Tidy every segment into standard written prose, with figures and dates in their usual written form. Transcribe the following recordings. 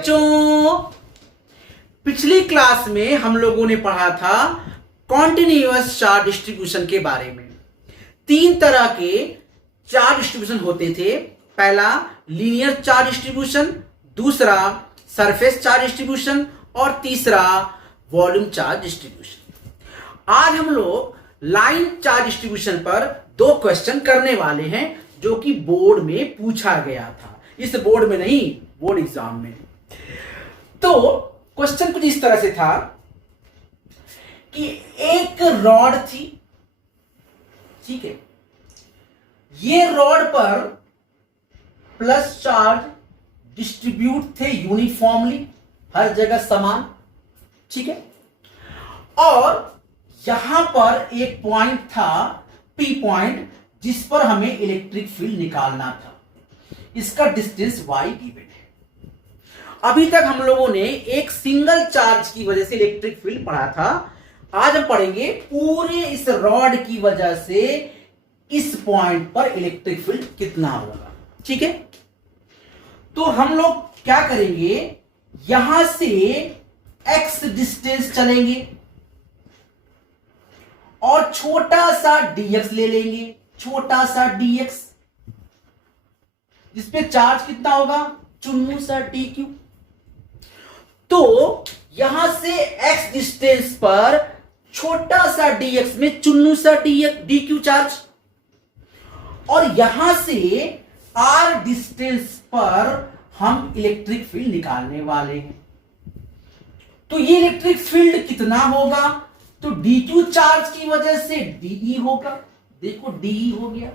बच्चों, पिछली क्लास में हम लोगों ने पढ़ा था कॉन्टिन्यूअस चार्ज डिस्ट्रीब्यूशन के बारे में। तीन तरह के चार्ज डिस्ट्रीब्यूशन होते थे। पहला लीनियर चार्ज डिस्ट्रीब्यूशन, दूसरा सरफेस चार्ज डिस्ट्रीब्यूशन और तीसरा वॉल्यूम चार्ज डिस्ट्रीब्यूशन। आज हम लोग लाइन चार्ज डिस्ट्रीब्यूशन पर दो क्वेश्चन करने वाले हैं जो कि बोर्ड में पूछा गया था। इस बोर्ड में नहीं, बोर्ड एग्जाम में। तो क्वेश्चन कुछ इस तरह से था कि एक रॉड थी, ठीक है, ये रॉड पर प्लस चार्ज डिस्ट्रीब्यूट थे यूनिफॉर्मली, हर जगह समान, ठीक है। और यहां पर एक पॉइंट था पी पॉइंट, जिस पर हमें इलेक्ट्रिक फील्ड निकालना था। इसका डिस्टेंस y गिवन है। अभी तक हम लोगों ने एक सिंगल चार्ज की वजह से इलेक्ट्रिक फील्ड पढ़ा था। आज हम पढ़ेंगे पूरे इस रॉड की वजह से इस पॉइंट पर इलेक्ट्रिक फील्ड कितना होगा, ठीक है। तो हम लोग क्या करेंगे, यहां से x डिस्टेंस चलेंगे और छोटा सा dx ले लेंगे, छोटा सा dx, जिसपे चार्ज कितना होगा, चुन्नू सा dq। तो यहां से x डिस्टेंस पर छोटा सा dx में चुन्नू सा dq चार्ज, और यहां से r डिस्टेंस पर हम इलेक्ट्रिक फील्ड निकालने वाले हैं। तो ये इलेक्ट्रिक फील्ड कितना होगा, तो dq चार्ज की वजह से de होगा, देखो de हो गया,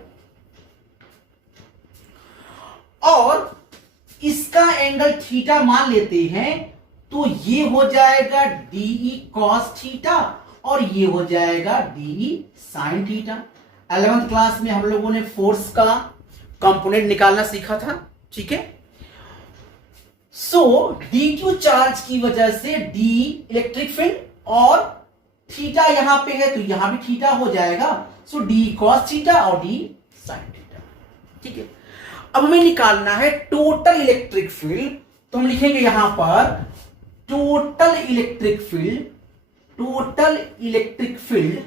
और इसका एंगल थीटा मान लेते हैं, तो ये हो जाएगा de cos थीटा और ये हो जाएगा de sin theta. 11th class में हम लोगों ने फोर्स का कंपोनेंट निकालना सीखा था, ठीक है। सो dq चार्ज की वजह से d इलेक्ट्रिक फील्ड, और थीटा यहां पे है तो यहां भी थीटा हो जाएगा, सो d cos थीटा और d sin थीटा, ठीक है। अब हमें निकालना है टोटल इलेक्ट्रिक फील्ड, तो हम लिखेंगे यहां पर total electric field, total electric field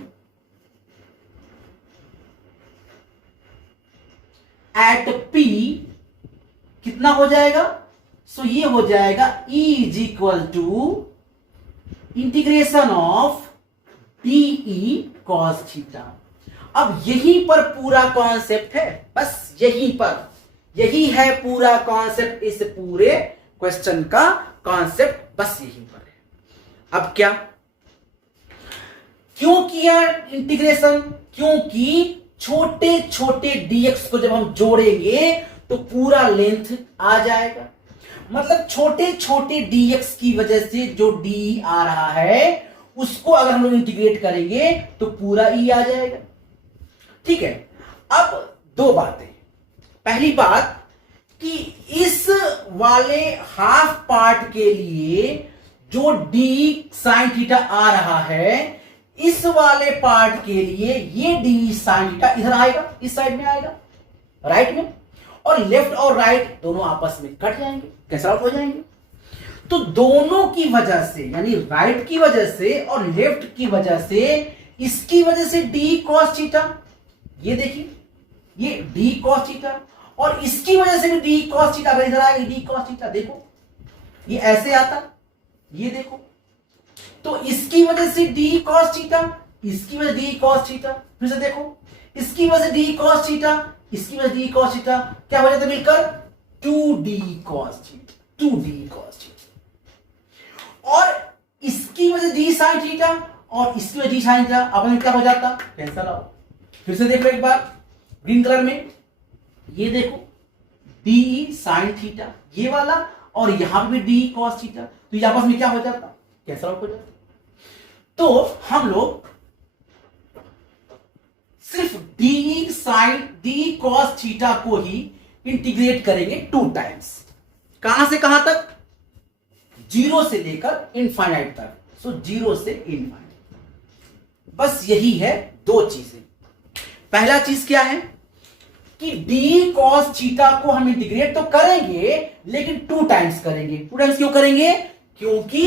at P कितना हो जाएगा, सो ये हो जाएगा E is equal to integration of DE cos theta. अब यहीं पर पूरा कॉन्सेप्ट है, बस यहीं पर, यही है पूरा कॉन्सेप्ट, इस पूरे क्वेश्चन का कॉन्सेप्ट बस यहीं पर है। अब क्या, क्यों किया इंटीग्रेशन, क्योंकि छोटे छोटे dx को जब हम जोड़ेंगे तो पूरा लेंथ आ जाएगा। मतलब छोटे छोटे dx की वजह से जो d आ रहा है उसको अगर हम लोग इंटीग्रेट करेंगे तो पूरा e आ जाएगा, ठीक है। अब दो बातें, पहली बात कि इस वाले हाफ पार्ट के लिए जो d sin थीटा आ रहा है, इस वाले पार्ट के लिए ये d sin थीटा इधर आएगा, इस साइड में आएगा, राइट में, और लेफ्ट और राइट दोनों आपस में कट जाएंगे, कैंसल आउट हो जाएंगे। तो दोनों की वजह से, यानी राइट की वजह से और लेफ्ट की वजह से, इसकी वजह से d cos थीटा, ये देखिए ये d cos थीटा, और इसकी वजह से भी d cos थीटा, अगर इधर आएगा d cos थीटा, देखो ये ऐसे आता, ये देखो, तो इसकी वजह से d cos थीटा, इसकी वजह d cos थीटा, फिर से देखो इसकी वजह से d cos थीटा, इसकी वजह d cos थीटा, क्या हो जाता है मिलकर 2d cos theta, 2d cos theta, और इसकी वजह d sin थीटा और इसकी वजह d sin थीटा, अपन क्या हो जाता, कैंसल आउट। फिर से देखो एक बार ग्रीन कलर में, ये देखो d sin थीटा ये वाला, और यहां पे भी d cos थीटा, तो ये आपस में क्या हो जाता, कैंसल आउट हो जाता। तो हम लोग सिर्फ d cos थीटा को ही इंटीग्रेट करेंगे 2 टाइम्स, कहां से कहां तक, 0 से लेकर इनफाइनाइट तक, सो 0 से इनफाइनाइट। बस यही है दो चीजें। पहला चीज क्या है कि डी कॉस थीटा को हम इंटीग्रेट तो करेंगे लेकिन 2 टाइम्स करेंगे। 2 टाइम्स क्यों करेंगे? क्योंकि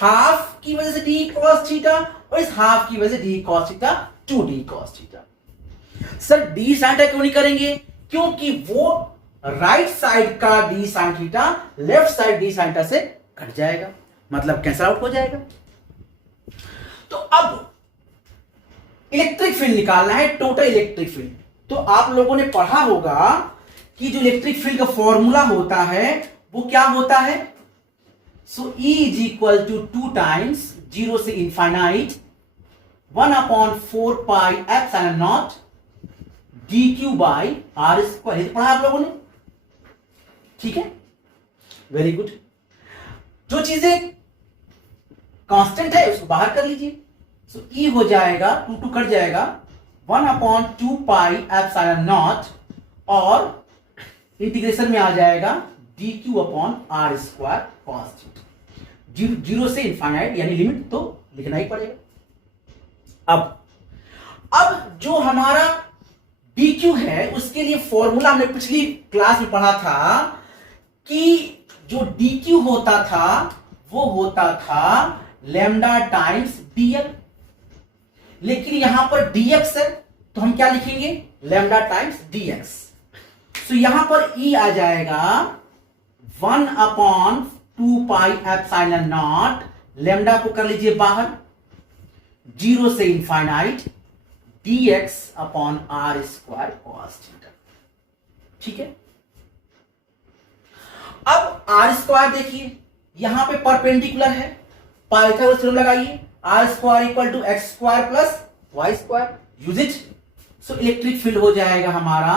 हाफ की वजह से डी कॉस थीटा और इस हाफ की वजह से D cos theta 2d cos theta. Sir D sine theta क्यों नहीं करेंगे? क्योंकि वो राइट साइड का D sine theta left side D sine theta से कट जाएगा, मतलब कैंसल आउट हो जाएगा। तो अब इलेक्ट्रिक फील्ड निकालना है, टोटल इलेक्ट्रिक फील्ड। तो आप लोगों ने पढ़ा होगा कि जो इलेक्ट्रिक फील्ड का फॉर्मूला होता है वो क्या होता है? So E is equal to 2 times 0 से infinite 1/4 pi epsilon not dq by r square. पढ़ा आप लोगों ने? ठीक है, वेरी गुड। जो चीजें कांस्टेंट है उसको बाहर कर लीजिए। सो E हो जाएगा 2 कट जाएगा 1/2 पाई एप्सिलॉन नॉट और इंटीग्रेशन में आ जाएगा dq upon r square cos theta. 0 से इनफाइनाइट यानी लिमिट तो लिखना ही पड़ेगा। अब जो हमारा dq है उसके लिए फॉर्मूला हमने पिछली क्लास में पढ़ा था कि जो dq होता था वो होता था लैम्डा टाइम्स dl, लेकिन यहां पर dx है तो हम क्या लिखेंगे? Lambda times dx। तो यहां पर E आ जाएगा 1/2 पाई एप्सिलॉन नॉट, लैम्डा को कर लीजिए बाहर, 0 से infinite dx upon r square cos theta. ठीक है, अब r स्क्वायर देखिए यहां पे परपेंडिकुलर है, पाइथागोरस थ्योरम लगाइए, r square equal to x square plus y square, use it. So electric field हो जाएगा हमारा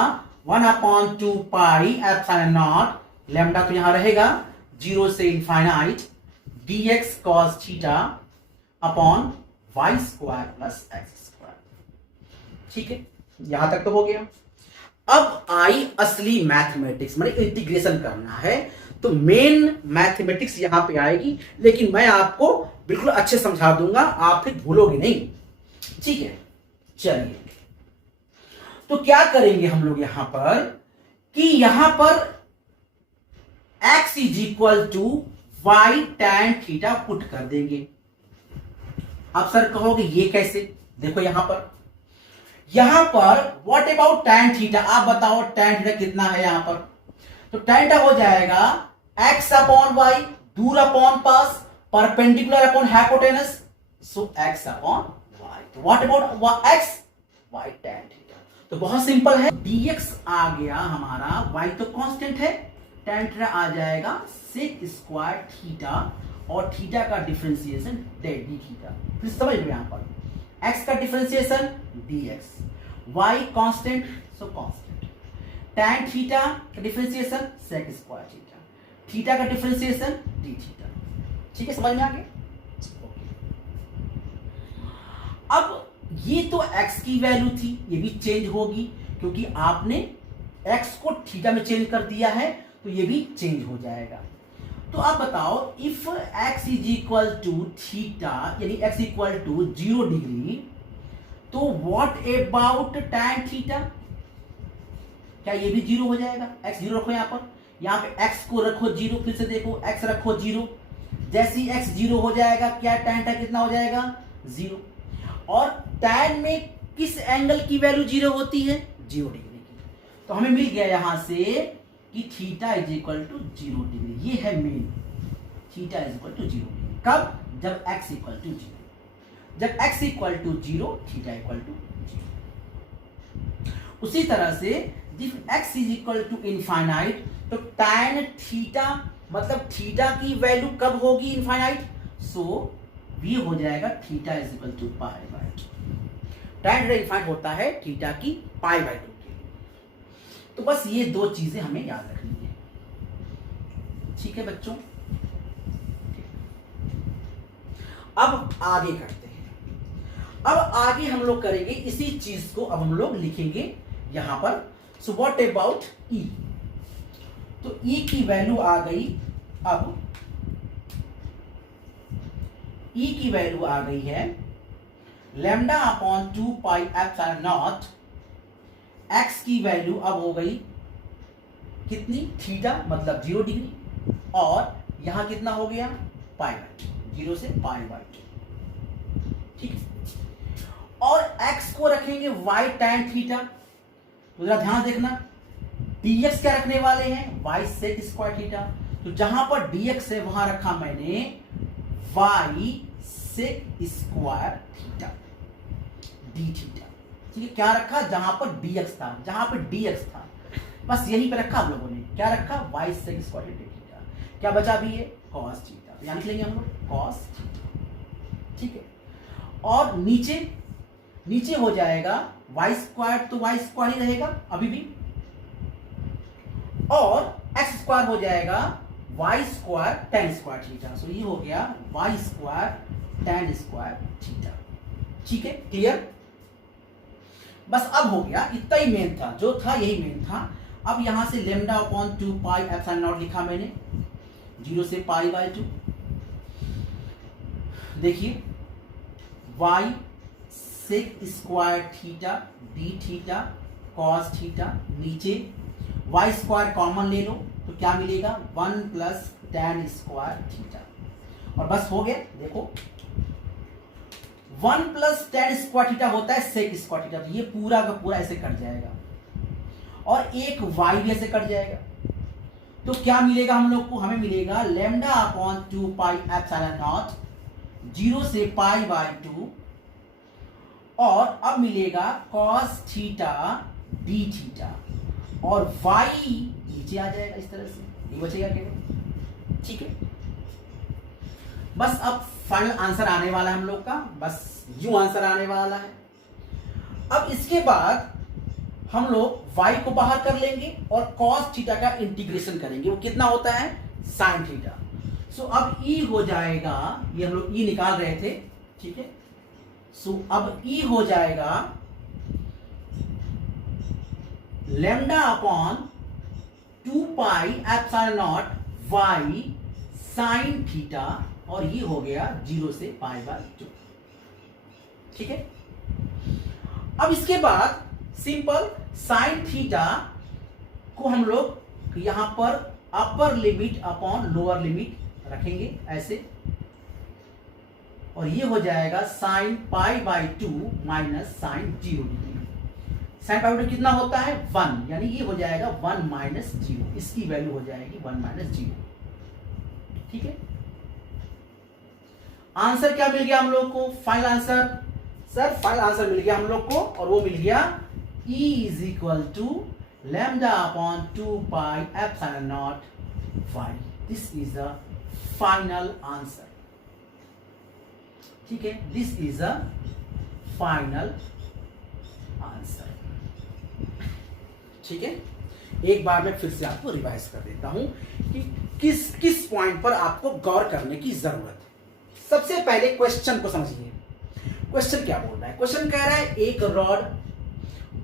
1/2 पाई एप्सिलॉन नॉट, लैम्डा तो यहां रहेगा, 0 से infinite dx cos theta upon y square plus x square. ठीक है, यहां तक तो हो गया। अब आई असली मैथमेटिक्स, मतलब इंटीग्रेशन करना है, तो मेन मैथमेटिक्स यहां पे आएगी, लेकिन मैं आपको बिल्कुल अच्छे समझा दूंगा, आप फिर भूलोगे नहीं। ठीक है, चलिए तो क्या करेंगे हम लोग यहां पर कि यहां पर x is equal to y tan theta put कर देंगे। आप सर कहोगे ये कैसे? देखो यहां पर व्हाट अबाउट टैन थीटा, आप बताओ टैन थीटा कितना है यहां पर? तो टैन थीटा हो जाएगा x अपॉन वाई, दूर अपॉन पास, perpendicular upon hypotenuse, so x upon y. तो what about x? Y tan theta. तो बहुत सिंपल है, dx आ गया हमारा, y तो कांस्टेंट है, टैन थीटा आ जाएगा सेक स्क्वायर थीटा और थीटा का डिफरेंशिएशन डी थीटा। फिर समझ लो यहां पर x का differentiation dx, y constant so constant, tan theta का differentiation sec square theta, theta का डिफरेंशिएशन डी थीटा। ठीक है, समझ में आ गया? अब ये तो x की वैल्यू थी, ये भी चेंज होगी क्योंकि आपने x को थीटा में चेंज कर दिया है, तो ये भी चेंज हो जाएगा। तो आप बताओ if x is equal to theta यानी x इक्वल टू 0 डिग्री, तो व्हाट अबाउट टैन थीटा? क्या ये भी 0 हो जाएगा? x 0 रखो यहां पर, यहां पे x को रखो 0, फिर से देखो x रखो 0, जैसे ही x 0 हो जाएगा क्या टैन थीटा कितना हो जाएगा? 0। और टैन में किस एंगल की वैल्यू 0 होती है? 0 डिग्री की। तो हमें मिल गया यहां से कि theta is equal to 0 degree. ये है main, theta is equal to 0 degree. कब? जब x इक्वल टू 0। जब x equal to 0, theta equal to 0। उसी तरह से जब x is equal to infinite, तो tan थीटा मतलब थीटा की वैल्यू कब होगी? इनफाइनाइट। सो ये हो जाएगा theta is equal to pi by 2। tan theta infinite होता है थीटा की पाई बाय 2 के लिए। तो बस ये दो चीजें हमें याद रखनी है। ठीक है बच्चों, अब आगे करते हैं। अब आगे हम लोग करेंगे इसी चीज को, अब हम लोग लिखेंगे यहां पर। So what about E? तो E की वैल्यू आ गई, अब E की वैल्यू आ गई है lambda upon 2 pi epsilon not x की वैल्यू अब हो गई कितनी, थीटा मतलब 0 डिग्री, और यहां कितना हो गया पाई बाई 0 से पाई बाई 2, ठीक है। और x को रखेंगे y tan थीटा, तो जरा ध्यान देखना, dx क्या रखने वाले हैं, y sec स्क्वायर थीटा, तो जहां पर dx है वहां रखा मैंने y sec square theta d theta, ठीक है। क्या रखा, जहां पर dx था, जहां पर dx था बस यहीं पे रखा हम लोगों ने, क्या रखा y sec स्क्वायर थीटा, क्या बचा भी है cos थीटा, यानी लिख लेंगे हम लोग cos थीटा, ठीक है। और नीचे नीचे हो जाएगा y स्क्वायर, तो y स्क्वायर ही रहेगा अभी भी, और x स्क्वायर हो जाएगा y square tan square theta, so ये हो गया y square tan square theta, ठीक है, क्लियर। बस अब हो गया, इतना ही मेन था, जो था यही मेन था। अब यहां से lambda upon 2 pi epsilon not लिखा मैंने 0 से पाई बाय 2, देखिए y sec square theta d theta cos theta, नीचे y स्क्वायर कॉमन ले लो तो क्या मिलेगा 1 प्लस tan स्क्वायर थीटा, और बस हो गया। देखो 1 प्लस tan स्क्वायर थीटा होता है सेक स्क्वायर थीटा, तो ये पूरा का पूरा ऐसे कट जाएगा, और एक y भी ऐसे कट जाएगा, तो क्या मिलेगा हम लोग को, हमें मिलेगा lambda upon 2 pi epsilon not 0 से पाई बाय 2, और अब मिलेगा cos थीटा d थीटा, और y नीचे आ जाएगा इस तरह से, ये बचेगा केवल, ठीक है। बस अब फाइनल आंसर आने वाला है हम लोग का, बस यूं आंसर आने वाला है। अब इसके बाद हम लोग y को बाहर कर लेंगे और cos थीटा का इंटीग्रेशन करेंगे, वो कितना होता है sin थीटा, सो अब e हो जाएगा, ये हम लोग e निकाल रहे थे, ठीक है। सो अब e हो जाएगा lambda upon 2 pi epsilon not y sin theta, और ये हो गया 0 से पाई बाय 2, ठीक है। अब इसके बाद सिंपल sin थीटा को हम लोग यहां पर upper limit upon lower limit रखेंगे ऐसे, और ये हो जाएगा sin pi by 2 minus sin 0 degree, sin pi by 2 कितना होता है 1, यानी ये हो जाएगा 1 माइनस 0, इसकी वैल्यू हो जाएगी 1 माइनस 0, ठीक है। आंसर क्या मिल गया हम लोग को, final answer, sir final answer मिल गया हम लोग को, और वो मिल गया E is equal to lambda upon 2 pi epsilon not y, this is the final answer, ठीक है, this is a final answer, ठीक है। एक बार मैं फिर से आपको रिवाइज कर देता हूं कि किस किस पॉइंट पर आपको गौर करने की जरूरत है। सबसे पहले क्वेश्चन को समझिए, क्वेश्चन क्या बोल रहा है, क्वेश्चन कह रहा है एक रॉड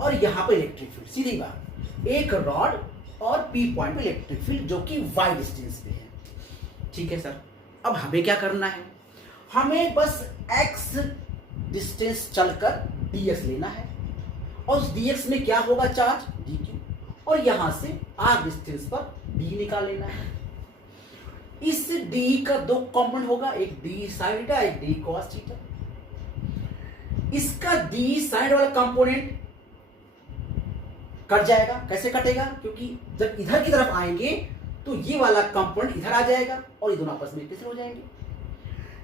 और यहां पर इलेक्ट्रिक फील्ड, सीधी बात, एक रॉड और पी पॉइंट पे इलेक्ट्रिक फील्ड जो कि y डिस्टेंस पे है, ठीक है सर। अब हमें क्या करना है, हमें बस x डिस्टेंस चलकर dx लेना है, और उस dx में क्या होगा चार्ज dq, और यहां से r डिस्टेंस पर d निकाल लेना है। इस d का दो कॉम्पोनेंट होगा, एक d sin थीटा, एक d cos थीटा। इसका d साइड वाला कंपोनेंट कट जाएगा, कैसे कटेगा, क्योंकि जब इधर की तरफ आएंगे तो ये वाला कंपोनेंट इधर आ जाएगा और ये दोनों आपस में कैंसिल हो जाएंगे,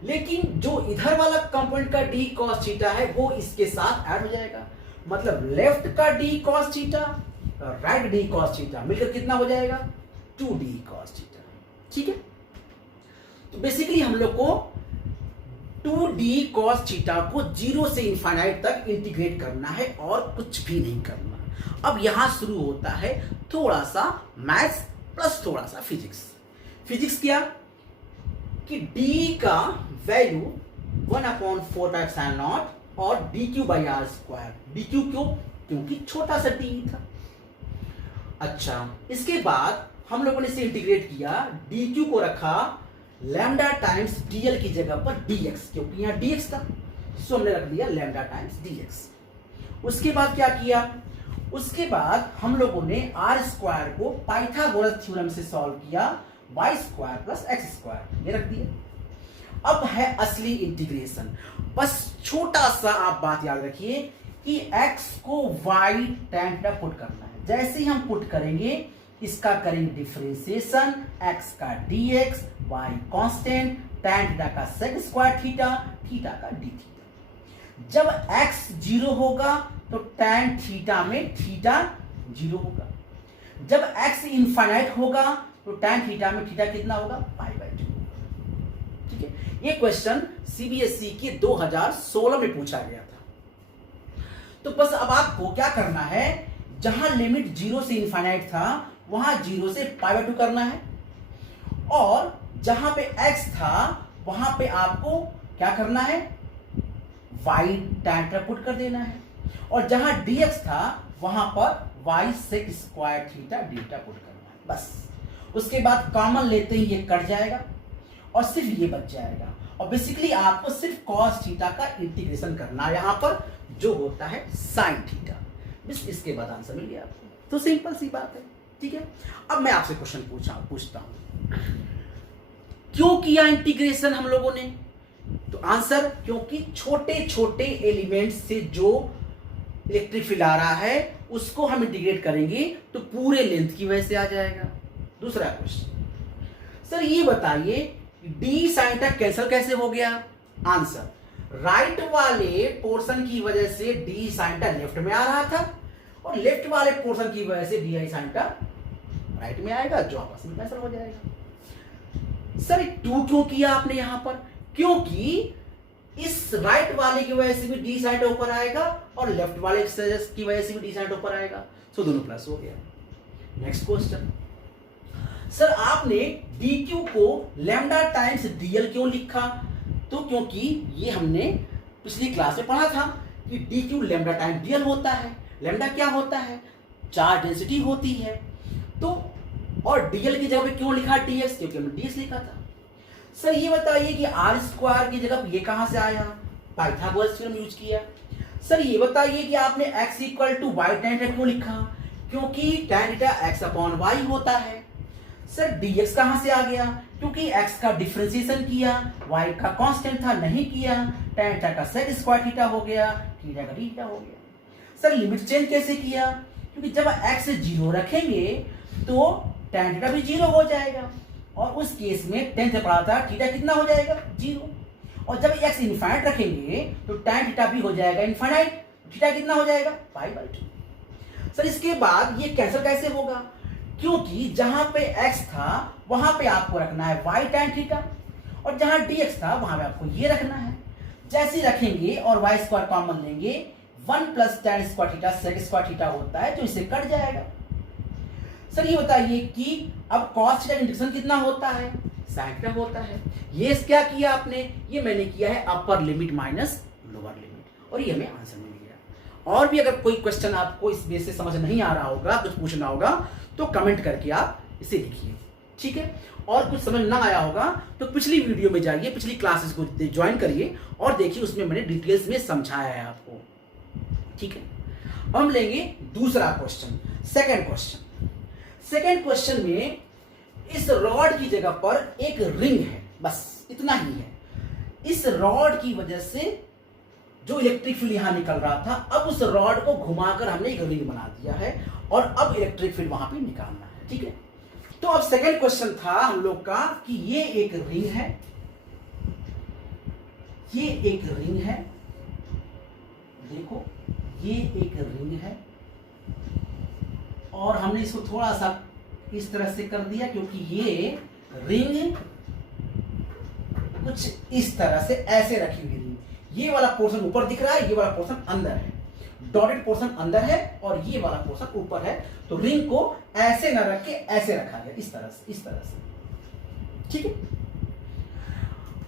लेकिन जो इधर वाला कंपोनेंट का d cos थीटा है वो इसके साथ ऐड हो जाएगा, मतलब लेफ्ट का d cos थीटा और राइट d cos थीटा मिलकर कितना हो जाएगा 2d cos थीटा, ठीक है। तो बेसिकली हम लोग को 2d cos थीटा को 0 से इनफाइनाइट तक इंटीग्रेट करना है और कुछ भी नहीं करना। अब यहां शुरू होता है थोड़ा सा मैथ्स प्लस थोड़ा सा फिजिक्स। फिजिक्स क्या कि d का वैल्यू 1/4 और dq/r², dq क्यों, क्योंकि छोटा सा d था। अच्छा, इसके बाद हम लोगों ने इसे इंटीग्रेट किया, dq को रखा लैम्डा टाइम्स dl की जगह पर dx, क्योंकि यहां dx था, सो हमने रख दिया लैम्डा टाइम्स dx। उसके बाद क्या किया, उसके बाद हम लोगों ने आर स्क्वायर को पाइथागोरस थ्योरम से सॉल्व किया, y square plus x square ये रख दिया। अब है असली इंटीग्रेशन। बस छोटा सा आप बात याद रखिए कि x को y tan थीटा पुट करना है। जैसे ही हम पुट करेंगे इसका करेंगे डिफरेंशिएशन, x का dx, y constant, tan theta का sec स्क्वायर थीटा, थीटा का d थीटा। जब x 0 होगा तो tan थीटा में थीटा 0 होगा। जब x इनफाइनाइट होगा तो tan थीटा में थीटा कितना होगा, π/2। ठीक है, ये क्वेश्चन सीबीएसई के 2016 में पूछा गया था। तो बस अब आपको क्या करना है, जहां लिमिट 0 से इनफाइनाइट था वहां 0 से π/2 करना है, और जहां पे x था वहां पे आपको क्या करना है, y tan थीटा पुट कर देना है, और जहां dx था वहां पर y sec square theta delta put करना है। बस उसके बाद कॉमन लेते ही ये कट जाएगा और सिर्फ ये बच जाएगा, और बेसिकली आपको सिर्फ cos थीटा का इंटीग्रेशन करना है यहां पर, जो होता है sin थीटा। बस इसके बाद आंसर मिल गया आपको। तो सिंपल सी बात है। ठीक है, अब मैं आपसे क्वेश्चन पूछता हूं, क्यों किया इंटीग्रेशन हम लोगों ने? तो आंसर, क्योंकि छोटे छोटे एलिमेंट से जो इलेक्ट्रिक फील्ड आ रहा है उसको हम इंटीग्रेट करेंगे तो पूरे लेंथ की वजह से आ जाएगा। दूसरा क्वेश्चन, सर ये बताइए डी साइन थीटा कैंसिल कैसे हो गया? आंसर, राइट वाले पोर्शन की वजह से डी साइन थीटा लेफ्ट में आ रहा था, और लेफ्ट वाले पोर्शन की वजह से D I sine theta right में आएगा, जो आपस में कैंसिल हो जाएगा। सर 2 क्यों किया आपने यहां पर? क्योंकि इस राइट वाले की वजह से भी डी साइन थीटा ऊपर आएगा और लेफ्ट वाले की वजह से भी डी साइन थीटा ऊपर आएगा, सो दोनों प्लस हो गया। नेक्स्ट क्वेश्चन, सर आपने dq को लैम्डा टाइम्स dl क्यों लिखा? तो क्योंकि ये हमने पिछली क्लास में पढ़ा था कि dq लैम्डा टाइम्स dl होता है। लैम्डा क्या होता है? चार्ज डेंसिटी होती है। तो और dl की जगह पे क्यों लिखा dx? क्योंकि हमने ds लिखा था। सर ये बताइए कि आर स्क्वायर की जगह ये कहां से आया? पाइथागोरस थ्योरम यूज किया। सर ये बताइए कि आपने x equal to y tan theta क्यों लिखा? क्योंकि tan थीटा x/y होता है। सर dx कहां से आ गया? क्योंकि x का डिफरेंशिएशन किया, y का कांस्टेंट था नहीं किया, tan थीटा का sec स्क्वायर थीटा हो गया, थीटा का d थीटा हो गया। सर लिमिट चेंज कैसे किया? क्योंकि जब x 0 रखेंगे तो tan थीटा भी 0 हो जाएगा, और उस केस में 10 से पढ़ा था थीटा कितना हो जाएगा? 0। और जब x इनफाइनाइट रखेंगे तो tan थीटा भी हो जाएगा इनफाइनाइट, थीटा कितना हो जाएगा? π/2। सर इसके बाद ये कैंसिल कैसे होगा? क्योंकि जहां पे x था वहां पे आपको रखना है y tan थीटा, और जहां dx था वहां पे आपको ये रखना है। जैसे रखेंगे और y स्क्वायर कॉमन लेंगे, 1 plus tan square theta sec square theta होता है, जो इसे कट जाएगा। सर ये बताइए कि अब cos थीटा इंटीग्रेशन कितना होता है? sin थीटा होता है। ये क्या किया आपने? ये मैंने किया है upper limit minus lower limit, और ये हमें आंसर मिल गया। और भी अगर कोई क्वेश्चन आपको इस बेस से समझ नहीं आ रहा होगा, कुछ पूछना होगा, तो कमेंट करके आप इसे लिखिए। ठीक है, और कुछ समझ ना आया होगा तो पिछली वीडियो में जाइए, पिछली क्लासेस को ज्वाइन करिए और देखिए, उसमें मैंने डिटेल्स में समझाया है आपको। ठीक है, हम लेंगे दूसरा question, second question. Second question में इस रॉड की जगह पर एक रिंग है, बस इतना ही है। इस रॉड की वजह से जो इलेक्ट्रिक फील्ड यहां निकल रहा था, अब उस रॉड को घुमाकर हमने एक रिंग बना दिया है, और अब इलेक्ट्रिक फील्ड वहां पे निकालना है। ठीक है, तो अब सेकंड क्वेश्चन था हम लोग का कि ये एक रिंग है, ये एक रिंग है, देखो ये एक रिंग है, और हमने इसको थोड़ा सा इस तरह से कर दिया क्योंकि ये रिंग कुछ इस तरह से ऐसे रखी हुई रिंग, ये वाला पोर्शन ऊपर दिख रहा है, ये वाला पोर्शन अंदर है, डॉटेड पोर्शन अंदर है और ये वाला पोर्शन ऊपर है। तो रिंग को ऐसे न रख के ऐसे रखा गया, इस तरह से, इस तरह से। ठीक है,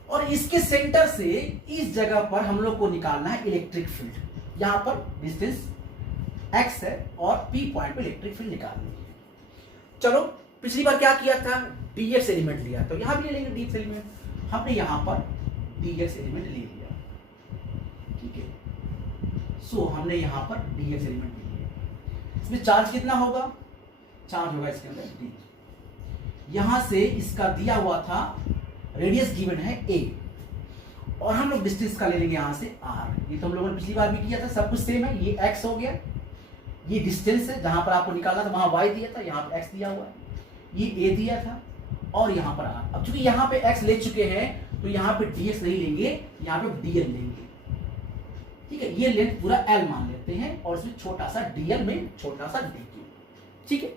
और इसके सेंटर से इस जगह पर हम लोग को निकालना है इलेक्ट्रिक फील्ड। यहां पर डिस्टेंस x है और P पॉइंट पे इलेक्ट्रिक फील्ड निकालनी है। चलो, पिछली बार क्या किया था? dx एलिमेंट लिया, तो यहां भी ले लेंगे dx एलिमेंट। हमने यहां पर dx एलिमेंट ले लिया। ठीक है, सो हमने यहां पर dx एलिमेंट ले लिया। इसमें चार्ज कितना होगा, चार्ज होगा इसके अंदर डी। यहां से इसका दिया हुआ था रेडियस गिवन है a, और हम लोग डिस्टेंस का ले लेंगे यहां से r। ये तो हम लोगों ने पिछली बार भी किया था, सब कुछ सेम है। ये x हो गया, ये डिस्टेंस है जहां पर आपको निकालना था, वहां y दिया था, यहां पे x दिया हुआ है, ये a दिया था, और यहां पर r। अब चूंकि यहां पे x ले चुके हैं तो यहां पे dx नहीं लेंगे, यहां पे dl लेंगे। ठीक है, ये लेंथ पूरा l मान लेते हैं और इसमें छोटा सा dl में छोटा सा dq। ठीक है,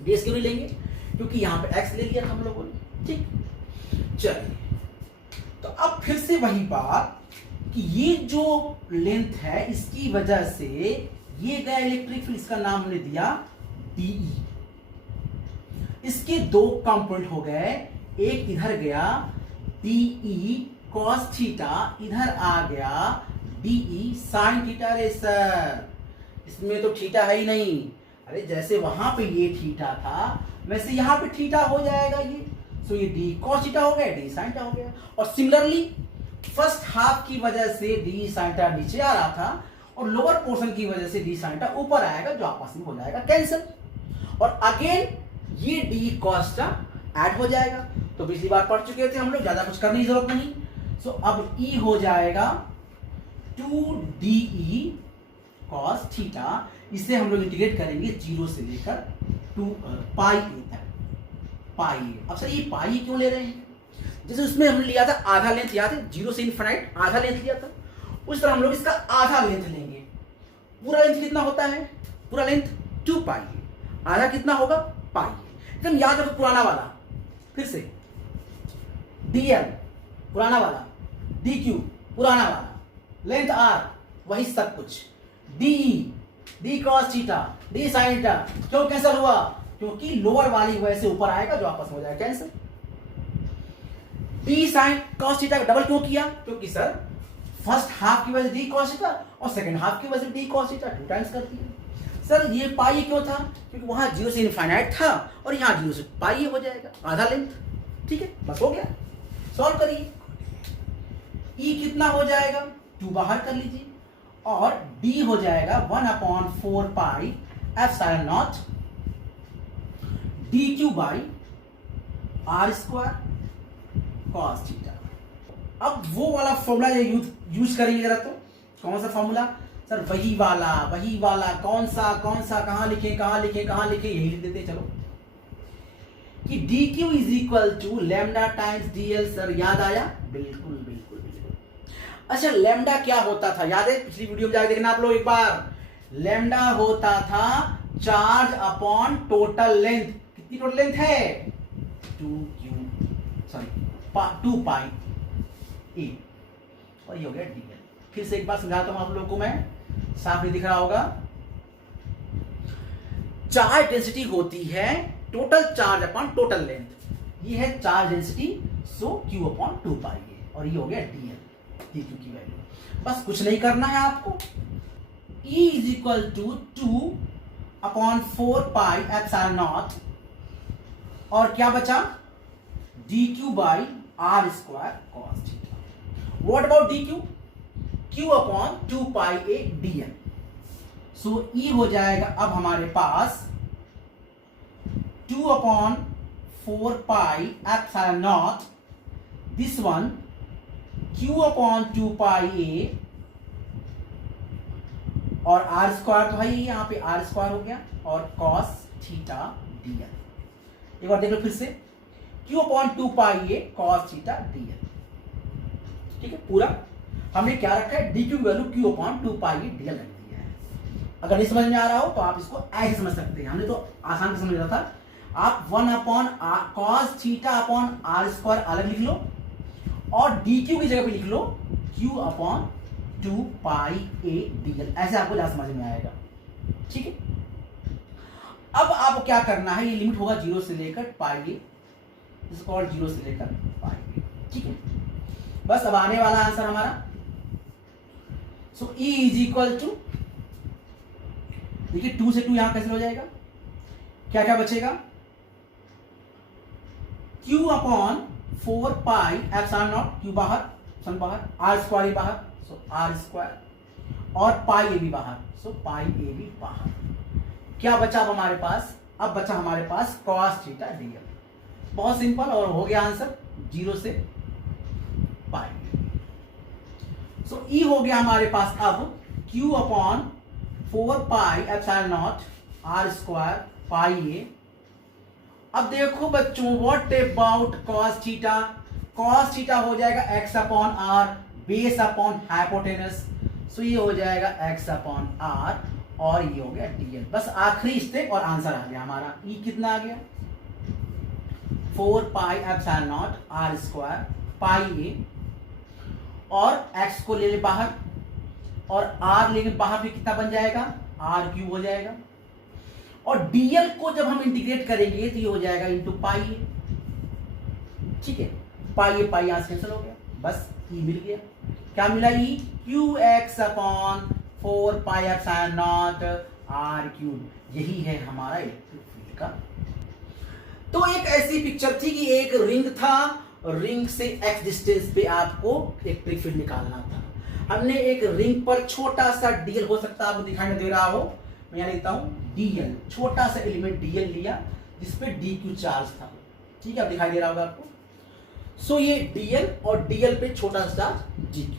dx क्यों नहीं लेंगे, क्योंकि यहां पे x ले लिया था हम लोगों ने। ठीक, चलिए तो अब फिर से वही बात कि ये जो लेंथ है इसकी वजह से ये गया इलेक्ट्रिक फील्ड, इसका नाम हमने दिया DE। इसके दो कंपोनेंट हो गए, एक इधर गया DE cos थीटा, इधर आ गया DE sin थीटा। रे सर इसमें तो थीटा है ही नहीं। अरे जैसे वहां पे ये थीटा था वैसे यहां पे थीटा हो जाएगा ये, सो ये डी cos थीटा हो गया, डी sin थीटा हो गया। और सिमिलरली फर्स्ट हाफ की वजह से डी sin थीटा नीचे आ रहा था और लोअर पोर्शन की वजह से डी sin थीटा ऊपर आएगा, जो आपस में हो जाएगा कैंसिल। और अगेन ये डी cos थीटा ऐड हो जाएगा। तो पिछली बार पढ़ चुके थे हम लोग, ज्यादा कुछ करने की जरूरत नहीं। सो अब E हो जाएगा 2DE cos थीटा। इसे हम लोग इंटीग्रेट करेंगे 0 से लेकर 2 पाई ए तक, पाई ए। अब सर ये पाई क्यों ले रहे हैं, जैसे उसमें हमने लिया था आधा लेंथ, याद है 0 से इनफिनाइट आधा लेंथ लिया था, उस तरह हम लोग इसका आधा लेंथ लेंगे। पूरा लेंथ कितना होता है, पूरा लेंथ 2 पाई ए, आधा कितना होगा पाई ए। एकदम याद रखो पुराना वाला, फिर से dl पुराना वाला, dq पुराना वाला, लेंथ r वही सब कुछ, de d cos theta, d sin theta. क्यों कैंसिल हुआ, क्योंकि लोअर वाली वजह से ऊपर आएगा, जो आपस में हो जाएगा cancel. d sin cos theta का डबल क्यों किया, क्योंकि सर फर्स्ट हाफ की वजह से d cos थीटा और सेकंड हाफ की वजह से d cos थीटा 2 टाइम्स करती है। सर ये पाई क्यों था, क्योंकि वहां 0 से इनफाइनाइट था और यहां 0 से पाई हो जाएगा, आधा लेंथ। ठीक है, बस हो गया, सॉल्व करिए। E कितना हो जाएगा, 2 बाहर कर लीजिए, और D हो जाएगा 1/4 pi epsilon not dq by r square cos theta. अब वो वाला फॉर्मूला यूज करेंगे जरा, तो कौन सा फॉर्मूला, सर वही वाला कौन सा कहां लिखे, यही लिख देते चलो, कि dq is equal to lambda times dl। Sir याद आया, बिल्कुल। अच्छा लैम्डा क्या होता था, याद है, पिछली वीडियो में जाके देखना आप लोग एक बार। लैम्डा होता था चार्ज अपॉन टोटल लेंथ। कितनी टोटल लेंथ है, 2 पाई ए, और ये हो गया dl। फिर से एक बार समझाता हूं आप लोगों को मैं, साफ नहीं दिख रहा होगा। चार्ज डेंसिटी होती है total charge upon total length, ये है charge density, so q upon 2 pi A, और ये हो गया dl, dq की वैल्यू। बस कुछ नहीं करना है आपको। E is equal to 2/4 pi epsilon not, और क्या बचा, dq by r square cos theta. What about dq, q upon 2 pi a dl। So E हो जाएगा अब हमारे पास 2/4 pi epsilon not, this one q upon 2 pi a, और r square तो है ही, यहां पे r स्क्वायर हो गया, और cos थीटा dl। एक बार देख लो फिर से, q upon 2 pi a cos theta dl। ठीक है, पूरा हमने क्या रखा है, dq की value q upon 2 pi a dl रख दिया है। अगर नहीं समझ में आ रहा हो तो आप इसको ऐसे समझ सकते हैं, हमने तो आसान से समझ रहा था। आप 1/cos theta upon r square अलग लिख लो, और dq की जगह पे लिख लो q upon 2 pi a dl, ऐसे आपको ज्यादा समझ में आएगा। ठीक है, अब आपको क्या करना है, ये लिमिट होगा 0 से लेकर पाई a, इस कॉल्ड 0 से लेकर पाई a। ठीक है, बस अब आने वाला आंसर हमारा, सो E इज इक्वल टू, देखिए 2 से 2 यहां कैसे हो जाएगा, क्या क्या बचेगा, q upon 4 pi epsilon not, q बाहर, सन बाहर, r स्क्वायर बाहर, सो r स्क्वायर, और पाई ए भी बाहर, सो पाई ए भी बाहर। क्या बचा अब हमारे पास? अब बचा हमारे पास cos थीटा dl। बहुत सिंपल, और हो गया आंसर 0 से पाई। सो ई हो गया हमारे पास अब q upon 4 pi epsilon not r square pi A. अब देखो बच्चों, what about cos theta? cos theta हो जाएगा x upon r base upon hypotenuse. So ये हो जाएगा x अपॉन r और ये हो गया dl। बस आखिरी स्टेप और आंसर आ गया हमारा। ई कितना आ गया? 4 pi epsilon not r square pi A, और x को ले ले बाहर, और r लेंगे बाहर भी कितना बन जाएगा? r क्यूब हो जाएगा। और dl को जब हम इंटीग्रेट करेंगे तो ये हो जाएगा इंटू पाई ए। ठीक है, पाई ए पाई यहां से कैंसिल हो गया, बस ई मिल गया। क्या मिला? E q x upon 4 pi epsilon not r cube. यही है हमारा इलेक्ट्रिक फील्ड का। तो एक ऐसी पिक्चर थी कि एक रिंग था, रिंग से x डिस्टेंस पे आपको इलेक्ट्रिक फील्ड निकालना था। हमने एक रिंग पर छोटा सा dl, हो सकता है आपको दिखाई नहीं दे रहा हो, मैं यहां लिखता हूं dl, छोटा सा एलिमेंट dl लिया जिसपे dq चार्ज था। ठीक है, अब दिखाई दे रहा होगा आपको। सो ये dl और dl पे छोटा सा चार्ज dq,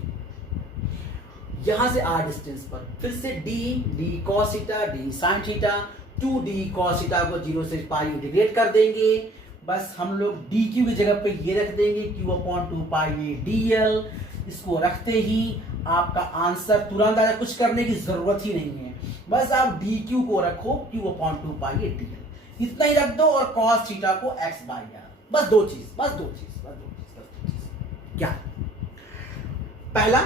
यहां से r डिस्टेंस पर फिर से d cos theta d sin theta 2d cos theta को 0 से पाई इंटीग्रेट कर देंगे। बस हम लोग dq की जगह पे ये रख देंगे q अपॉन 2 पाई ए dl। इसको रखते ही आपका आंसर तुरंत आएगा, कुछ करने की जरूरत ही नहीं है। बस आप dq को रखो q अपॉन 2 पाई ए dl, इतना ही रख दो, और cos थीटा को x बाई r। बस दो चीज। क्या? पहला,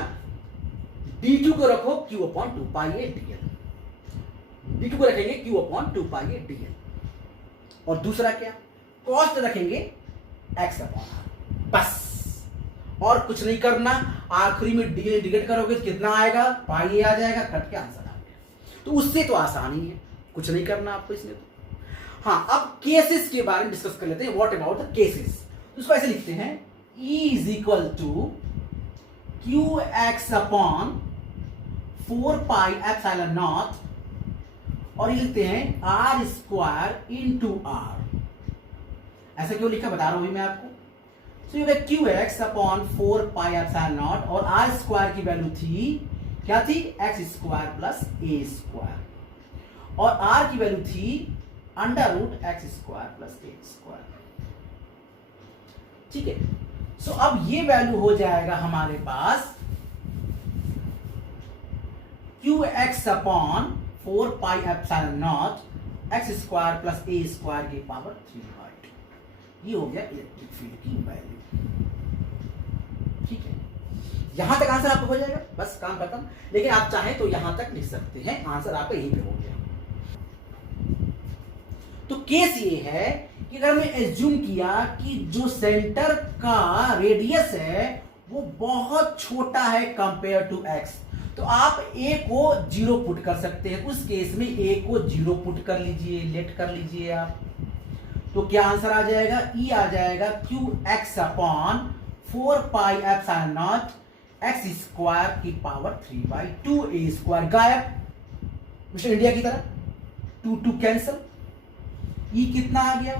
dq को रखो q अपॉन 2 पाई ए dl, dq को रखेंगे q अपॉन 2 पाई ए dl, और दूसरा क्या? कॉस्ट रखेंगे x अपॉन r। बस, और कुछ नहीं करना। आखिरी में dl इंटीग्रेट करोगे तो कितना आएगा? पाई ए आ जाएगा, कट के आंसर आ गया। तो उससे तो आसानी है, कुछ नहीं करना आपको इसमें तो। हाँ, अब केसेस के बारे में डिस्कस कर लेते हैं। What about the cases? तो इसको ऐसे लिखते हैं, E is equal to q x upon 4 pi epsilon not, और ये लिखते हैं आर स्क्वायर इंटू आर। ऐसा क्यों लिखा बता रहा हूं मैं आपको। सो ये Q x upon 4 pi epsilon not, और आर स्क्वायर की वैल्यू थी, क्या थी? X square plus A square, और आर की वैल्यू थी under root X square plus A square. ठीक है, सो अब ये वैल्यू हो जाएगा हमारे पास Q x upon 4 pi epsilon not X square plus A square की पावर 3/2। ये हो गया इलेक्ट्रिक फील्ड की वैल्यू। ठीक है, यहां तक आंसर आपको हो जाएगा, बस काम खत्म। लेकिन आप चाहें तो यहां तक लिख सकते हैं, आंसर आपका यहीं पे हो गया। तो केस ये है कि अगर मैं एज्यूम किया कि जो सेंटर का रेडियस है वो बहुत छोटा है कंपेयर टू x, तो आप a को 0 पुट कर सकते हैं। उस केस में a को 0 पुट कर लीजिए, लेट कर लीजिए आप। तो क्या आंसर आ जाएगा? E आ जाएगा Q x upon 4 pi epsilon not X square की पावर 3/2 a स्क्वायर। गायब, मिस्टर इंडिया की तरह 2 कैंसल। E कितना आ गया?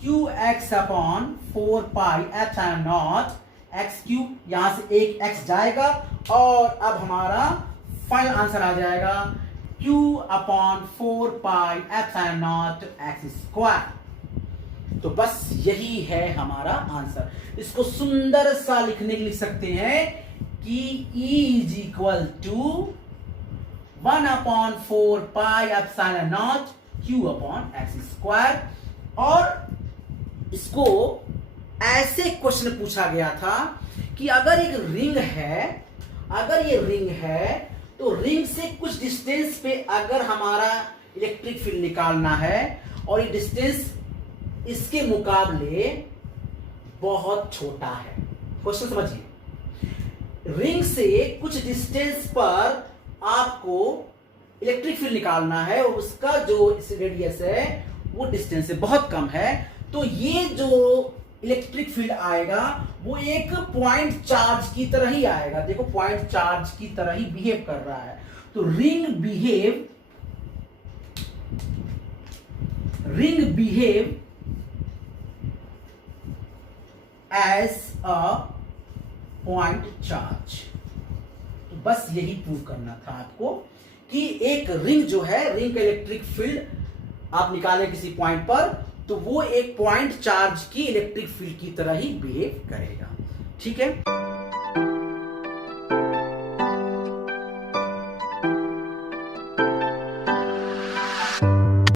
Q x upon 4 pi epsilon not x cube, यहां से एक x जाएगा, और अब हमारा फाइनल आंसर आ जाएगा q upon 4 pi epsilon not X square. तो बस यही है हमारा आंसर। इसको सुंदर सा लिखने के लिख सकते हैं कि E is equal to 1 upon 4 pi epsilon not q upon x square. और इसको ऐसे क्वेश्चन पूछा गया था कि अगर एक रिंग है, अगर ये रिंग है, तो रिंग से कुछ डिस्टेंस पे अगर हमारा इलेक्ट्रिक फील्ड निकालना है, और ये डिस्टेंस इसके मुकाबले बहुत छोटा है। क्वेश्चन समझिए, रिंग से कुछ डिस्टेंस पर आपको इलेक्ट्रिक फील्ड निकालना है, और उसका जो रेडियस है वो डिस्टेंस से बहुत कम है। तो ये जो इलेक्ट्रिक फील्ड आएगा वो एक पॉइंट चार्ज की तरह ही आएगा। देखो, पॉइंट चार्ज की तरह ही बिहेव कर रहा है। तो ring behave ring behave as a point charge. तो बस यही प्रूव करना था आपको कि एक रिंग जो है, रिंग का इलेक्ट्रिक फील्ड आप निकाले किसी पॉइंट पर, तो वो एक पॉइंट चार्ज की इलेक्ट्रिक फील्ड की तरह ही बिहेव करेगा। ठीक है।